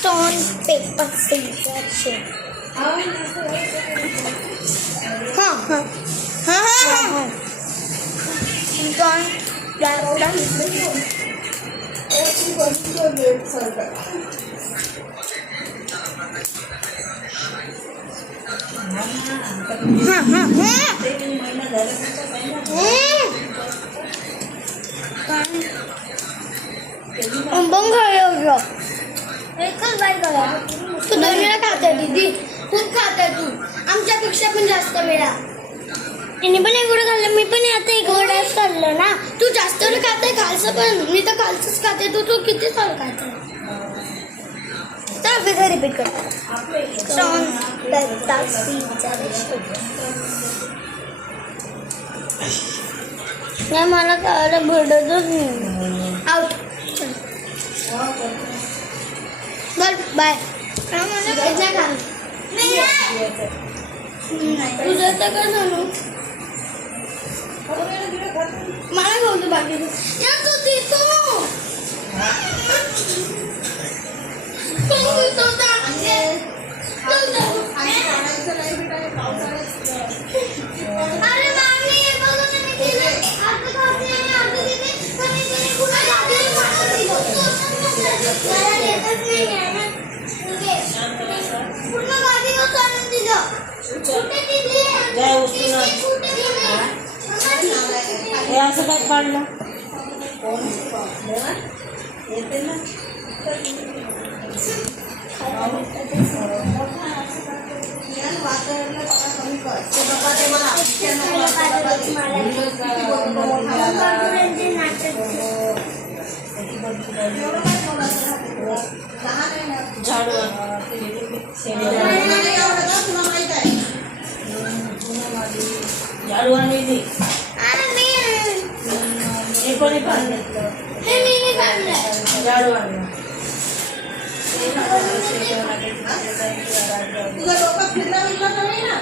stone paper सिजर हाँ हाँ हाँ हाँ हाँ बंग एकच बाय करा तू 2 वेळा खाते दीदी खूप खाते तू आमच्यापेक्षा पण जास्त वेळा तिने पण एक गोड खाल्लं मी पण आता एक गोडच खाल्लं ना तू जास्त वेळ खाते खालचं पण मी तर खालचंच खाते तू किती साल खाते तर फिर रिपीट कर स्टोन पेपर सिजर नाही मला खायला भेटतच नाही आउट बर बाय तुझं तर काय सांगू मला खाऊ बाकी यार तू देतो अरे मामी हे बघा ना मी केलं आता खाते आणि आता देते पण इथे कुठे लागले मला देतच नाही आहे ना पूर्ण गाडी आणून दिलं कुठे दिली कुठे दिली हे असं काय पाडलं येते ना झाडू झाडू आणि हे कोणी पाडलं झाडू आणलं तुझं डोकं फिरलं नाही ना